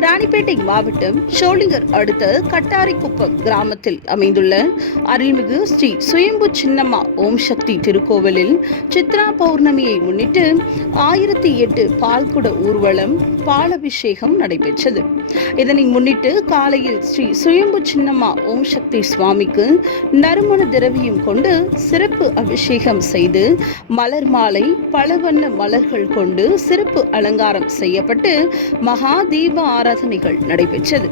ராணிப்பேட்டை மாவட்டம் ஷோலிங்கர் அடுத்த கட்டாரிக்குப்பம் கிராமத்தில் அமைந்துள்ள அருள்மிகு ஸ்ரீ சுயம்பு சின்னம்மா ஓம் சக்தி திருக்கோவிலில் சித்ரா பௌர்ணமியை முன்னிட்டு ஆயிரத்தி எட்டு பால்குட ஊர்வலம் பாலபிஷேகம் நடைபெற்றது. இதனை முன்னிட்டு காலையில் ஸ்ரீ சுயம்பு சின்னம்மா ஓம் சக்தி சுவாமிக்கு நறுமண திரவியம் கொண்டு சிறப்பு அபிஷேகம் செய்து மலர் மாலை பல வண்ண மலர்கள் கொண்டு சிறப்பு அலங்காரம் செய்யப்பட்டு மகா தீப ஆராதனைகள் நடைபெற்றது.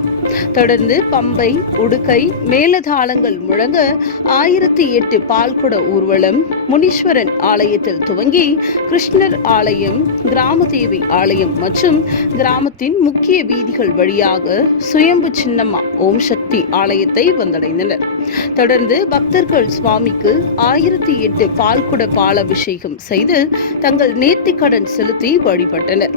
தொடர்ந்து பம்பை உடுக்கை மேலதாளங்கள் முழங்க ஆயிரத்தி எட்டு பால்குட ஊர்வலம் முனீஸ்வரன் ஆலயத்தில் துவங்கி கிருஷ்ணர் ஆலயம் கிராமதேவி ஆலயம் மற்றும் கிராமத்தின் முக்கிய வீதிகள் வழியாக சுயம்பு சின்னம்மா ஓம் சக்தி ஆலயத்தை வந்தடைந்தனர். தொடர்ந்து பக்தர்கள் சுவாமிக்கு ஆயிரத்தி எட்டு பால்குட பாலபிஷேகம் செய்து தங்கள் நேர்த்திக்கடன் செலுத்தி வழிபட்டனர்.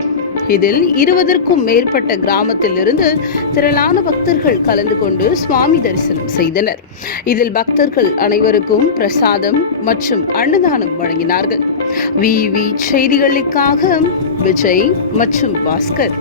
இதில் இருபதற்கும் மேற்பட்ட கிராமத்தில் இருந்து திரளான பக்தர்கள் கலந்து கொண்டு சுவாமி தரிசனம் செய்தனர். இதில் பக்தர்கள் அனைவருக்கும் பிரசாதம் மற்றும் அன்னதானம் வழங்கினார்கள். விவி செய்திகளுக்காக விஜய் மற்றும் பாஸ்கர்.